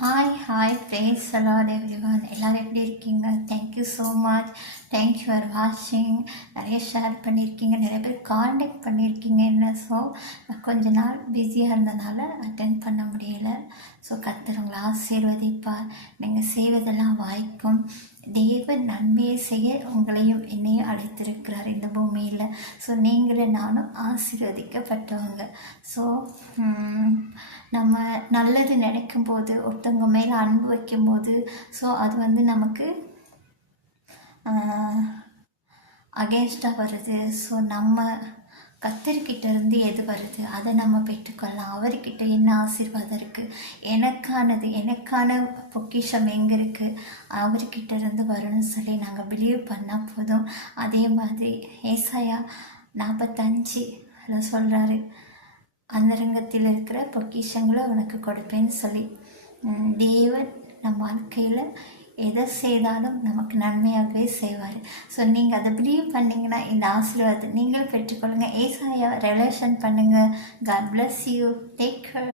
Hi prays allot everyone. எல்லோரும் எப்படி இருக்கீங்க? Thank you so much. Thank you for வாட்சிங். நிறைய ஷேர் பண்ணியிருக்கீங்க, நிறைய பேர் காண்டாக்ட் பண்ணியிருக்கீங்க என்ன. ஸோ கொஞ்ச நாள் பிஸியாக இருந்தனால அட்டென்ட் பண்ண முடியலை. ஸோ கர்த்தர் உங்களை ஆசீர்வதிப்பார். நீங்கள் செய்வதெல்லாம் வாய்க்கும். தேவன் நன்மையை செய்ய உங்களையும் என்னையும் அழைத்திருக்கிறார் இந்த பூமியில். ஸோ நீங்களும் நானும் ஆசீர்வதிக்கப்பட்டவங்க. ஸோ நம்ம நல்லது நினைக்கும் போது, ஒருத்தவங்க மேலே அன்பு வைக்கும்போது, ஸோ அது நமக்கு அகேன்ஸ்டாக வருது. ஸோ நம்ம கர்த்தர்கிட்ட இருந்து எது வருது அதை நம்ம பெற்றுக்கொள்ளலாம். அவர்கிட்ட என்ன ஆசீர்வாதம் இருக்குது, எனக்கான பொக்கிஷம் எங்கே இருக்குது, அவர்கிட்ட இருந்து வரும்னு சொல்லி நாங்கள் பிலீவ் பண்ணால் போதும். அதே மாதிரி ஏசாயா 45 சொல்கிறாரு, அந்தரங்கத்தில் இருக்கிற பொக்கிஷங்களை அவனுக்கு கொடுப்பேன்னு சொல்லி. தேவன் நம் வாழ்க்கையில் எதை செய்தாலும் நமக்கு நன்மையாகவே செய்வார். ஸோ நீங்கள் அதை பிலீவ் பண்ணிங்கன்னா இந்த ஆசீர்வாதத்தை நீங்கள் பெற்றுக்கொள்ளுங்கள். ஏசாயா ரிலேஷன் பண்ணுங்கள். God bless you. Take care.